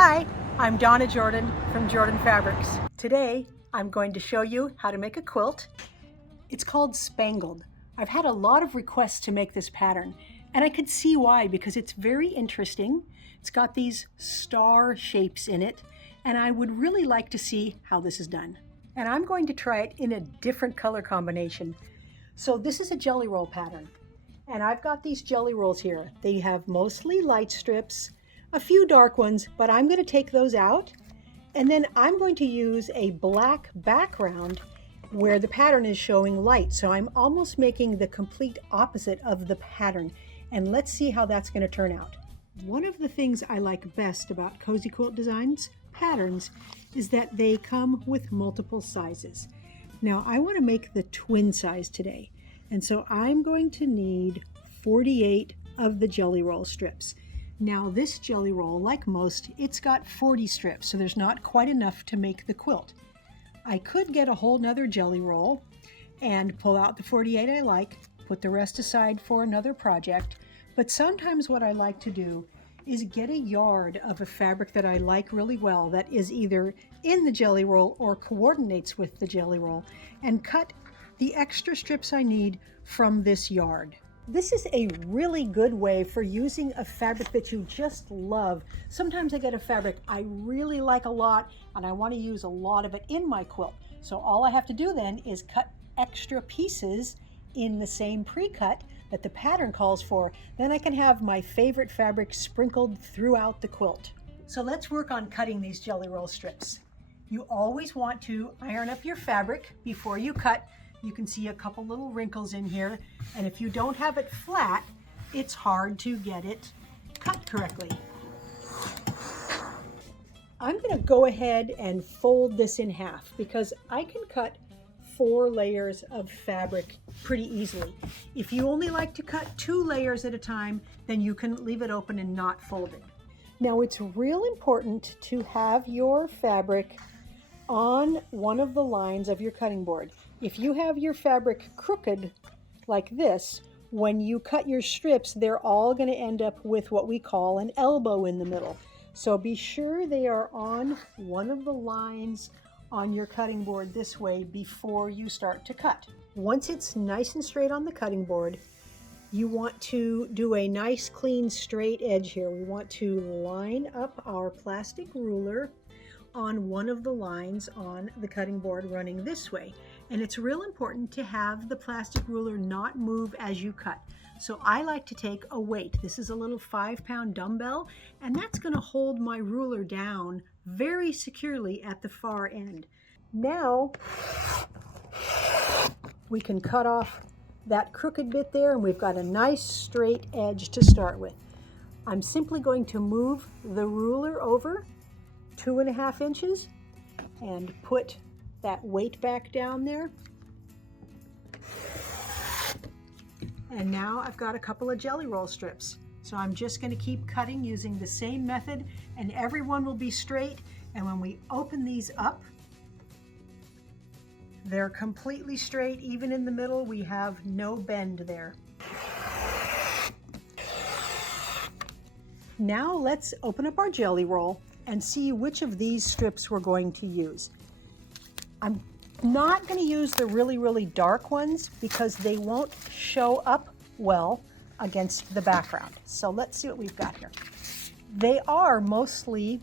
Hi, I'm Donna Jordan from Jordan Fabrics. Today, I'm going to show you how to make a quilt. It's called Spangled. I've had a lot of requests to make this pattern, and I could see why, because it's very interesting. It's got these star shapes in it, and I would really like to see how this is done. And I'm going to try it in a different color combination. So this is a jelly roll pattern, and I've got these jelly rolls here. They have mostly light strips, a few dark ones, but I'm going to take those out, and then I'm going to use a black background where the pattern is showing light. So I'm almost making the complete opposite of the pattern, and let's see how that's going to turn out. One of the things I like best about Cozy Quilt Designs patterns is that they come with multiple sizes. Now I want to make the twin size today, and so I'm going to need 48 of the jelly roll strips. Now this jelly roll, like most, it's got 40 strips, so there's not quite enough to make the quilt. I could get a whole nother jelly roll and pull out the 48 I like, put the rest aside for another project, but sometimes what I like to do is get a yard of a fabric that I like really well that is either in the jelly roll or coordinates with the jelly roll, and cut the extra strips I need from this yard. This is a really good way for using a fabric that you just love. Sometimes I get a fabric I really like a lot and I want to use a lot of it in my quilt. So all I have to do then is cut extra pieces in the same pre-cut that the pattern calls for. Then I can have my favorite fabric sprinkled throughout the quilt. So let's work on cutting these jelly roll strips. You always want to iron up your fabric before you cut. You can see a couple little wrinkles in here, and if you don't have it flat, it's hard to get it cut correctly. I'm going to go ahead and fold this in half because I can cut 4 layers of fabric pretty easily. If you only like to cut 2 layers at a time, then you can leave it open and not fold it. Now it's real important to have your fabric on one of the lines of your cutting board. If you have your fabric crooked like this, when you cut your strips, they're all going to end up with what we call an elbow in the middle. So be sure they are on one of the lines on your cutting board this way before you start to cut. Once it's nice and straight on the cutting board, you want to do a nice clean straight edge here. We want to line up our plastic ruler on one of the lines on the cutting board running this way. And it's real important to have the plastic ruler not move as you cut. So I like to take a weight. This is a little 5-pound dumbbell, and that's going to hold my ruler down very securely at the far end. Now we can cut off that crooked bit there, and we've got a nice straight edge to start with. I'm simply going to move the ruler over 2.5 inches and put that weight back down there. And now I've got a couple of jelly roll strips. So I'm just going to keep cutting using the same method, and everyone will be straight. And when we open these up, they're completely straight. Even in the middle, we have no bend there. Now let's open up our jelly roll and see which of these strips we're going to use. I'm not going to use the really dark ones because they won't show up well against the background. So let's see what we've got here. They are mostly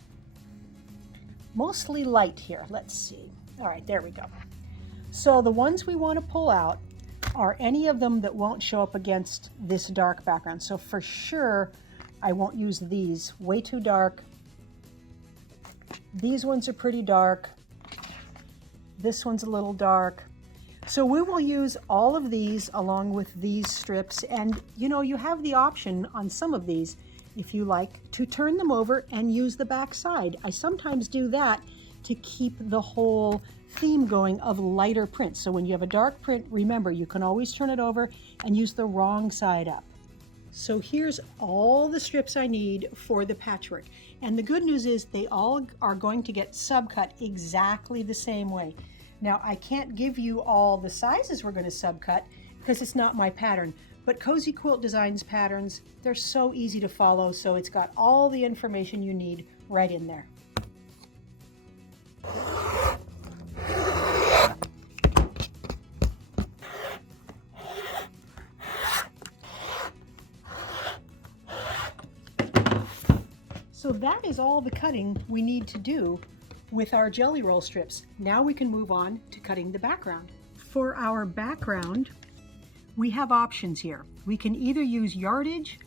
light here. Let's see. All right, there we go. So the ones we want to pull out are any of them that won't show up against this dark background. So for sure, I won't use these. Way too dark. These ones are pretty dark. This one's a little dark. So we will use all of these along with these strips. And you know, you have the option on some of these, if you like, to turn them over and use the back side. I sometimes do that to keep the whole theme going of lighter print. So when you have a dark print, remember, you can always turn it over and use the wrong side up. So here's all the strips I need for the patchwork. And the good news is they all are going to get subcut exactly the same way. Now I can't give you all the sizes we're going to subcut because it's not my pattern, But Cozy Quilt Designs patterns, they're so easy to follow, so it's got all the information you need right in there. So that is all the cutting we need to do with our jelly roll strips. Now we can move on to cutting the background. For our background, we have options here. We can either use yardage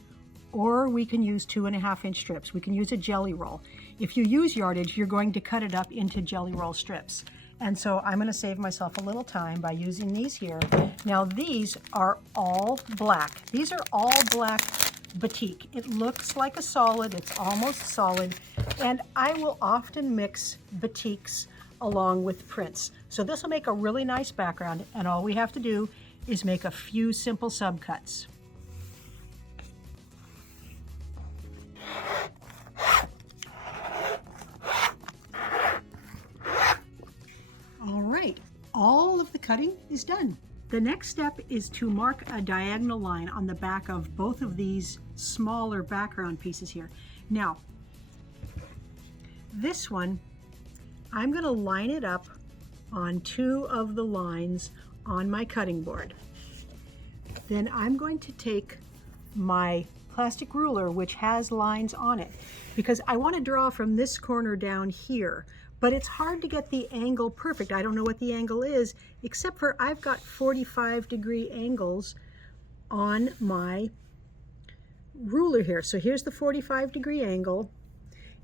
or we can use 2.5-inch strips. We can use a jelly roll. If you use yardage, you're going to cut it up into jelly roll strips. And so I'm going to save myself a little time by using these here. Now these are all black. These are all black batik. It looks like a solid, it's almost solid, and I will often mix batiks along with prints. So this will make a really nice background, and all we have to do is make a few simple subcuts. All right, all of the cutting is done. The next step is to mark a diagonal line on the back of both of these smaller background pieces here. Now, this one, I'm going to line it up on 2 of the lines on my cutting board. Then I'm going to take my plastic ruler, which has lines on it, because I want to draw from this corner down here. But it's hard to get the angle perfect. I don't know what the angle is, except for I've got 45-degree angles on my ruler here. So here's the 45-degree angle,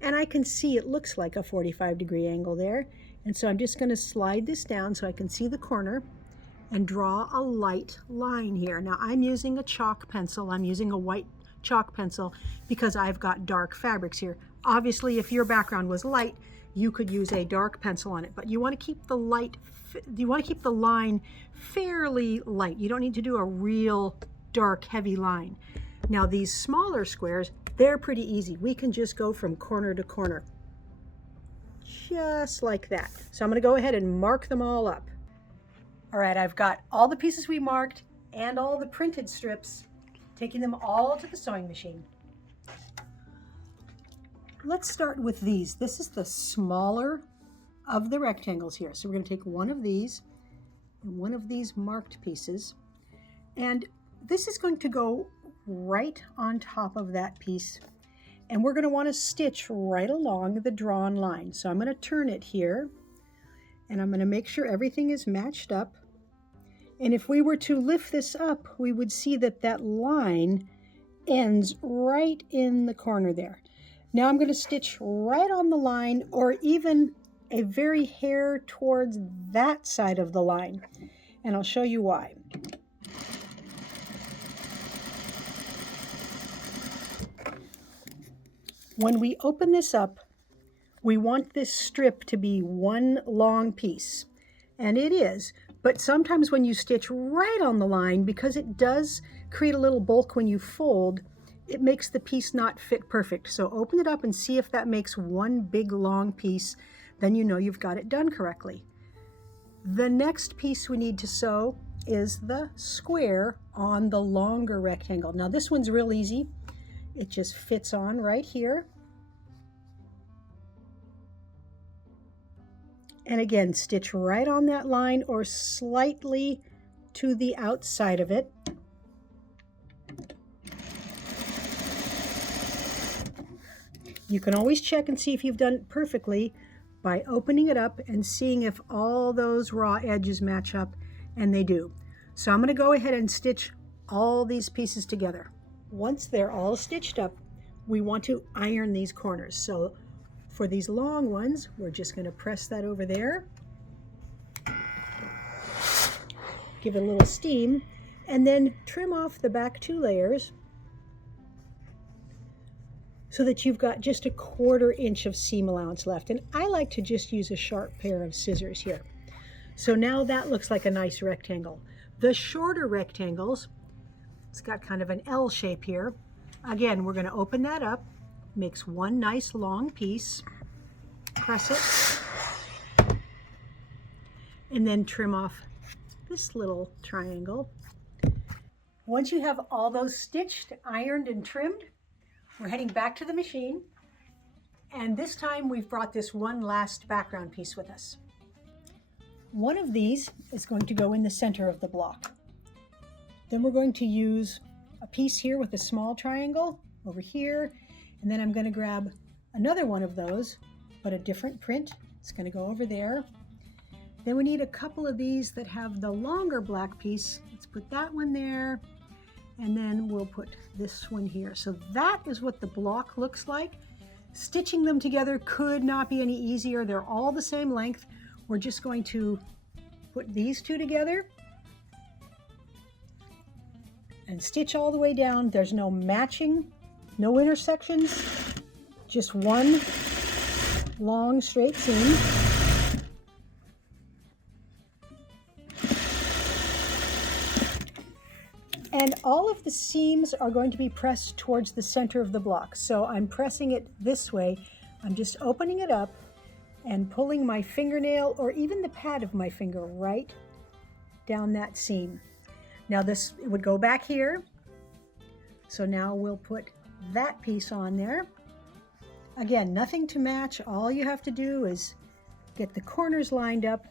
and I can see it looks like a 45-degree angle there. And so I'm just going to slide this down so I can see the corner and draw a light line here. Now I'm using a chalk pencil. I'm using a white chalk pencil because I've got dark fabrics here. Obviously, if your background was light, you could use a dark pencil on it, but you want to keep the line fairly light. You don't need to do a real dark, heavy line. Now these smaller squares, they're pretty easy. We can just go from corner to corner, just like that. So I'm going to go ahead and mark them all up. All right, I've got all the pieces we marked and all the printed strips, taking them all to the sewing machine. Let's start with these. This is the smaller of the rectangles here. So we're going to take one of these and one of these marked pieces, and this is going to go right on top of that piece, and we're going to want to stitch right along the drawn line. So I'm going to turn it here, and I'm going to make sure everything is matched up. And if we were to lift this up, we would see that that line ends right in the corner there. Now I'm going to stitch right on the line, or even a very hair towards that side of the line, and I'll show you why. When we open this up, we want this strip to be one long piece, and it is, but sometimes when you stitch right on the line, because it does create a little bulk when you fold, it makes the piece not fit perfect. So open it up and see if that makes one big long piece, then you know you've got it done correctly. The next piece we need to sew is the square on the longer rectangle. Now this one's real easy. It just fits on right here. And again, stitch right on that line or slightly to the outside of it. You can always check and see if you've done it perfectly by opening it up and seeing if all those raw edges match up, and they do. So I'm going to go ahead and stitch all these pieces together. Once they're all stitched up, we want to iron these corners. So for these long ones, we're just going to press that over there, give it a little steam, and then trim off the back 2 layers so that you've got just a 1/4 inch of seam allowance left. And I like to just use a sharp pair of scissors here. So now that looks like a nice rectangle. The shorter rectangles, it's got kind of an L shape here. Again, we're going to open that up, makes one nice long piece, press it, and then trim off this little triangle. Once you have all those stitched, ironed, and trimmed, we're heading back to the machine. And this time we've brought this one last background piece with us. One of these is going to go in the center of the block. Then we're going to use a piece here with a small triangle over here. And then I'm going to grab another one of those, but a different print. It's going to go over there. Then we need a couple of these that have the longer black piece. Let's put that one there. And then we'll put this one here. So that is what the block looks like. Stitching them together could not be any easier. They're all the same length. We're just going to put these two together and stitch all the way down. There's no matching, no intersections, just one long straight seam. And all of the seams are going to be pressed towards the center of the block. So I'm pressing it this way. I'm just opening it up and pulling my fingernail or even the pad of my finger right down that seam. Now this would go back here. So now we'll put that piece on there. Again, nothing to match. All you have to do is get the corners lined up,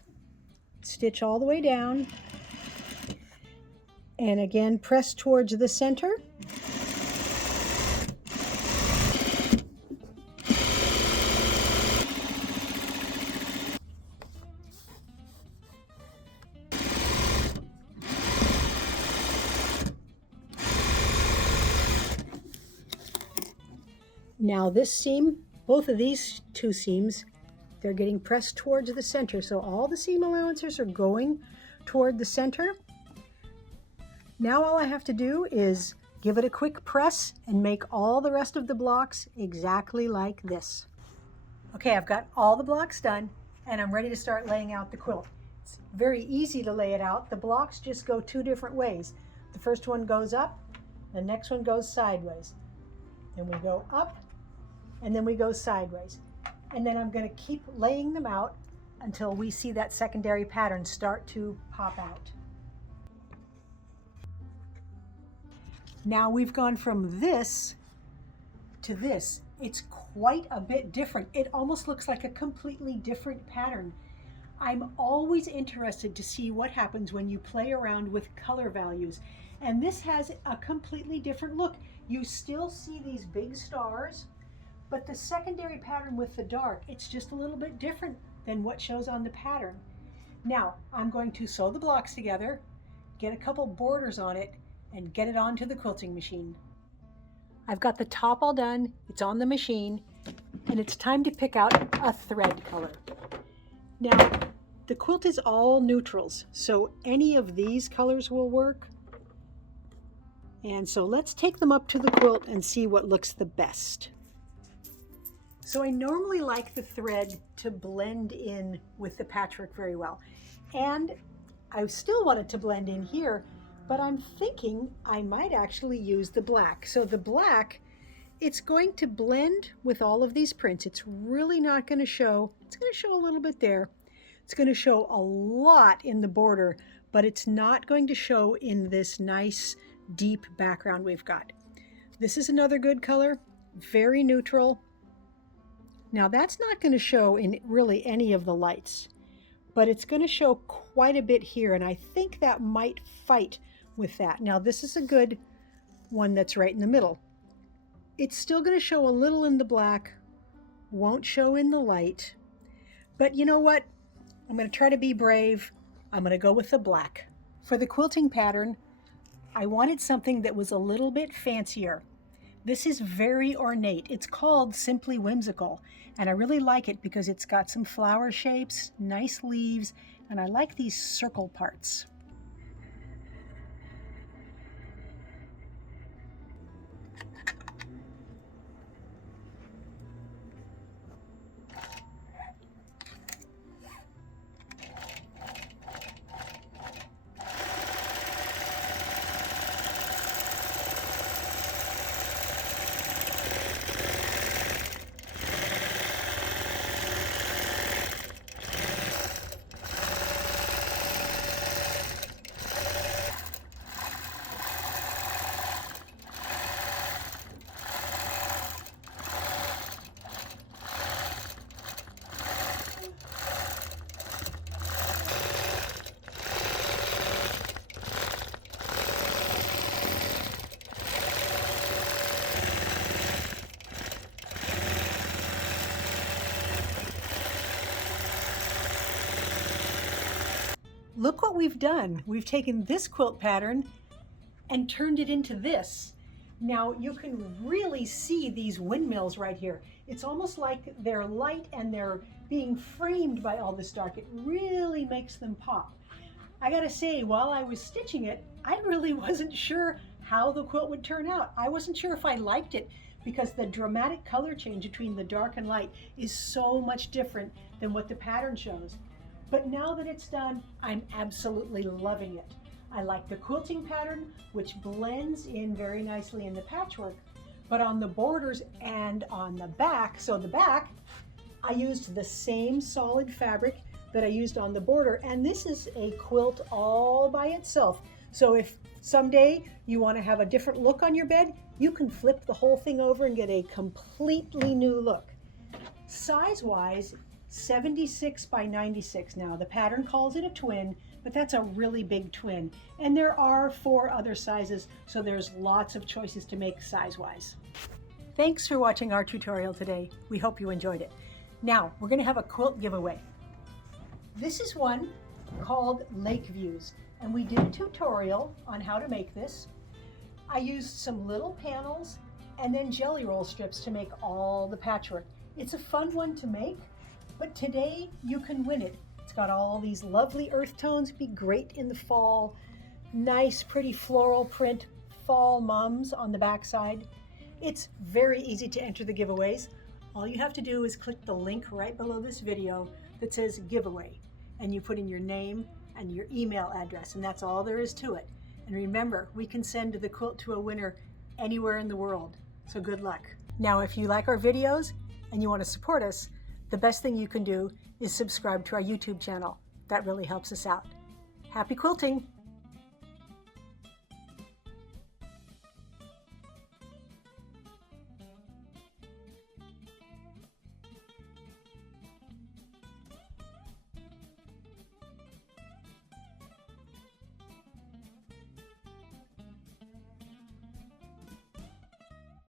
stitch all the way down, and again press towards the center. Now this seam, both of these two seams, they're getting pressed towards the center. So all the seam allowances are going toward the center. Now all I have to do is give it a quick press and make all the rest of the blocks exactly like this. Okay, I've got all the blocks done and I'm ready to start laying out the quilt. It's very easy to lay it out. The blocks just go two different ways. The first one goes up, the next one goes sideways. Then we go up, and then we go sideways. And then I'm going to keep laying them out until we see that secondary pattern start to pop out. Now we've gone from this to this. It's quite a bit different. It almost looks like a completely different pattern. I'm always interested to see what happens when you play around with color values. And this has a completely different look. You still see these big stars, but the secondary pattern with the dark, it's just a little bit different than what shows on the pattern. Now, I'm going to sew the blocks together, get a couple borders on it, and get it onto the quilting machine. I've got the top all done, it's on the machine, and it's time to pick out a thread color. Now, the quilt is all neutrals, so any of these colors will work. And so let's take them up to the quilt and see what looks the best. So I normally like the thread to blend in with the patchwork very well. And I still want it to blend in here, but I'm thinking I might actually use the black. So the black, it's going to blend with all of these prints. It's really not going to show, it's going to show a little bit there. It's going to show a lot in the border, but it's not going to show in this nice deep background we've got. This is another good color, very neutral. Now that's not going to show in really any of the lights, but it's going to show quite a bit here, and I think that might fight with that. Now this is a good one that's right in the middle. It's still going to show a little in the black, won't show in the light, but you know what? I'm going to try to be brave. I'm going to go with the black. For the quilting pattern, I wanted something that was a little bit fancier. This is very ornate. It's called Simply Whimsical, and I really like it because it's got some flower shapes, nice leaves, and I like these circle parts. look what we've done. We've taken this quilt pattern and turned it into this. Now you can really see these windmills right here. It's almost like they're light and they're being framed by all this dark. It really makes them pop. I gotta say, while I was stitching it, I really wasn't sure how the quilt would turn out. I wasn't sure if I liked it because the dramatic color change between the dark and light is so much different than what the pattern shows. But now that it's done, I'm absolutely loving it. I like the quilting pattern, which blends in very nicely in the patchwork, but on the borders and on the back, so the back, I used the same solid fabric that I used on the border, and this is a quilt all by itself. So if someday you want to have a different look on your bed, you can flip the whole thing over and get a completely new look. Size-wise, 76 by 96 now. The pattern calls it a twin, but that's a really big twin. And there are 4 other sizes, so there's lots of choices to make size-wise. Thanks for watching our tutorial today. We hope you enjoyed it. Now, we're gonna have a quilt giveaway. This is one called Lake Views, and we did a tutorial on how to make this. I used some little panels and then jelly roll strips to make all the patchwork. It's a fun one to make, but today you can win it. It's got all these lovely earth tones, be great in the fall. Nice, pretty floral print, fall mums on the back side. It's very easy to enter the giveaways. All you have to do is click the link right below this video that says giveaway, and you put in your name and your email address, and that's all there is to it. And remember, we can send the quilt to a winner anywhere in the world, so good luck. Now, if you like our videos and you want to support us, the best thing you can do is subscribe to our YouTube channel. That really helps us out. Happy quilting!